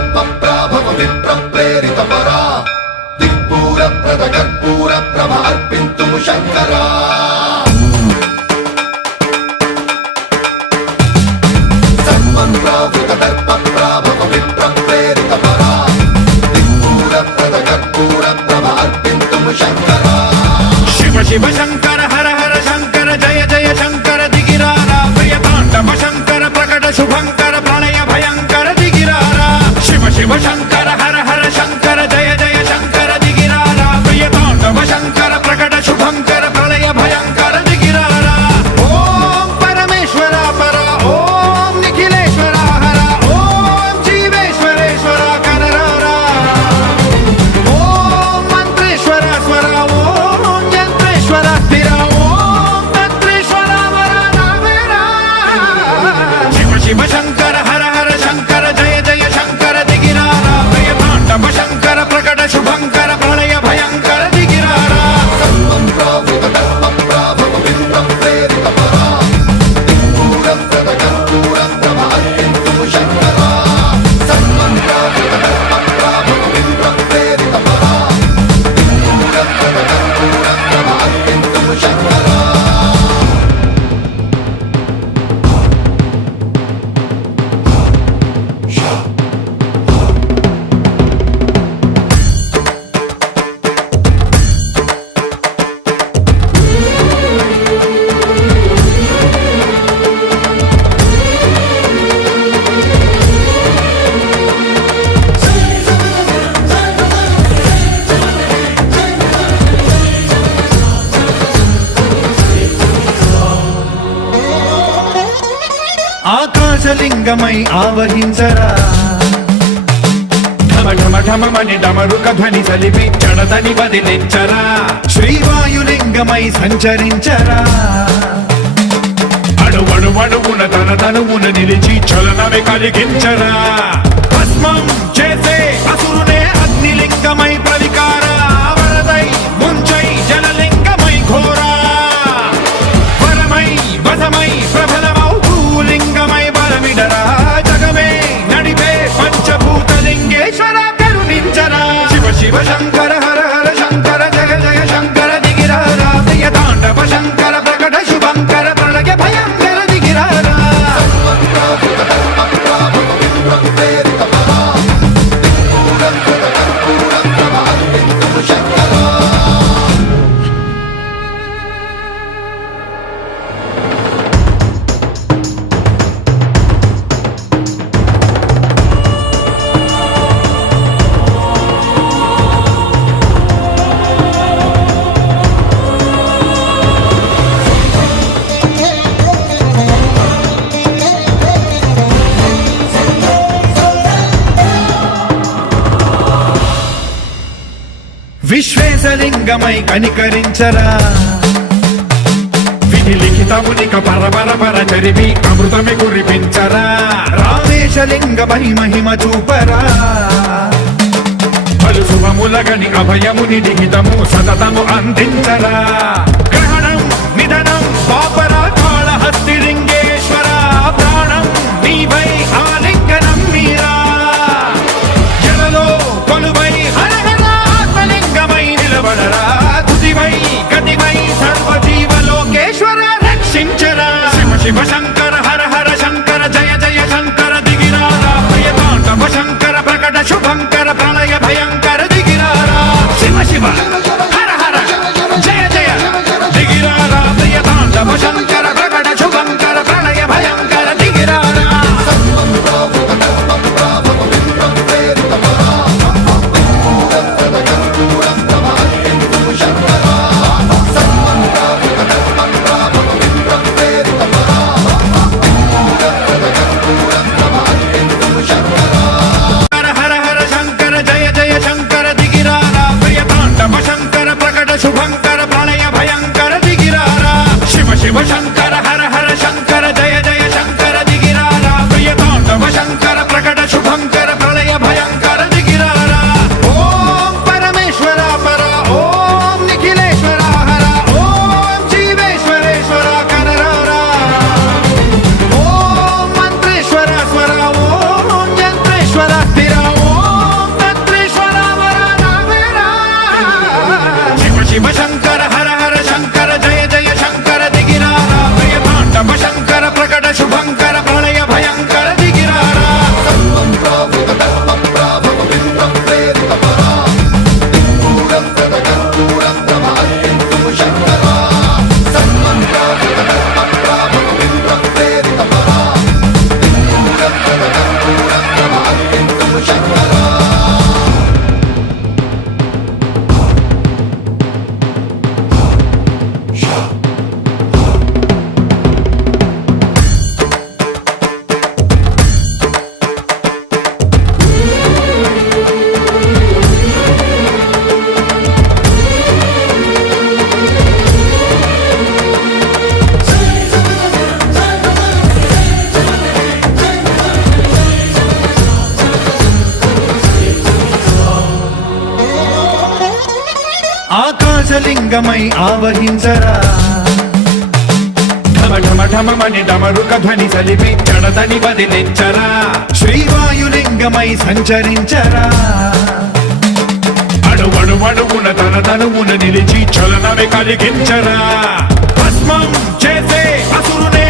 दर्पप्राभव विप्रप्रेरितपरा दिक्पूरप्रद कर्पूरप्रभ अर्पिन्तुं शङ्करा सर्वन्प्रावृत दर्पप्राभव विप्रप्रेरितपरा दिक्पूरप्रद कर्पूरप्रभ अर्पिन्तुं शङ्करा शिव शिव शङ्कर हर हर शङ्कर जय जय शङ्कर दिगिरारा प्रियताण्डव शङ्कर प्रकट शुभङ्कर प्रणय भयङ्कर दिगिरारा शिव शिव शङ्कर हर हर शङ्कर जय जय शङ्कर दिगिरारा प्रियताण्डव शङ्कर प्रकट शुभङ्कर प्रणय भयङ्कर दिगिरारा ॐ परमेश्वर पर ॐ निखिलेश्वर हर ॐ जीवेश्वरेश्वर कररारा ॐ मन्त्रेश्वर स्वर ॐ यन्त्रेश्वर स्थिर ॐ तन्त्रेश्वर वर नामेरा शिव शिव शङ्कर हर हर शङ्कर जय जय शङ्कर दिगिरारा प्रियताण्डव शङ्कर प्रकट शुभङ्कर प्रणय भयङ्कर दिगिरारा सर्वन्प्रावृत दर्पप्राभव विप्रप्रेरितपरा दिक्पूरप्रद कर्पूरप्रभ अर्पिन्तुं शङ्करा सर्वन्प्रावृत दर्पप्राभव विप्रप्रेरितपरा दिक्पूरप्रद कर्पूरप्रभ अर्पिन्तुं शङ्करा ఆకాశలింగమై ఆవహించరా ఢమ ఢమ ఢమమని డమరుక ధ్వని సలిపి జడదని వదిలించరా శ్రీవాయులింగమై సంచరించరా అణువణువున తన తనువున నిలిచి చలనమే కలిగించరా భస్మం చేసే అసురునే అగ్నిలింగమై ప్రవికార వరదై ముంచై జలలింగమై ఘోరా వరమై వసమై ప్రబలమౌ భూలింగమై బలమిడరా జగమే నడిపే పంచభూతలింగేశ్వర కరుణించరా శివ శివ శంకర హర హర శంకర జయ జయ శంకర దిగిరారా ప్రియతాండవ శంకర ప్రకట శుభంకర ప్రణయ భయంకర దిగిరారా सर्वन्प्रावृत दर्पप्राभव विप्रप्रेरितपरा दिक्पूरप्रद कर्पूरप्रभ अर्पिन्तुं शङ्करा విశ్వేశలింగమై కనికరించరా విధి లిఖితమునిక పరపర చరివి అమృతమి కురిపించరా రామేశలింగమై మహిమ చూపరా పలు శుభములగని అభయముని లిఖితము సతతము అందించరా గ్రహణం నిధనం పాపరా కాళహస్తి లింగేశ్వర ప్రాణం నీవై ఆలింగనం మీరా జలలో కొలువై హర హర ఆత్మలింగమై నిలబడరా తుదివై గతివై సర్వజీవలోకేశ్వర రక్షించరా శివ శివ శంకర హర హర శంకర జయ జయ శంకర దిగిరారా ప్రియతాండవ శంకర ప్రకట శుభంకర ప్రణయ భయంకర దిగిరారా శివ శివ హర హర జయ జయ ఆకాశలింగమై ఆవహించరా ఢమ ఢమ ఢమమని డమరుక ధ్వని సలిపి జడదని వదిలించరా శ్రీవాయులింగమై సంచరించరా అడుగడుగడుగున తన తనువున నిలిచి చలనమే కలిగించరా భస్మం చేసే అసురునే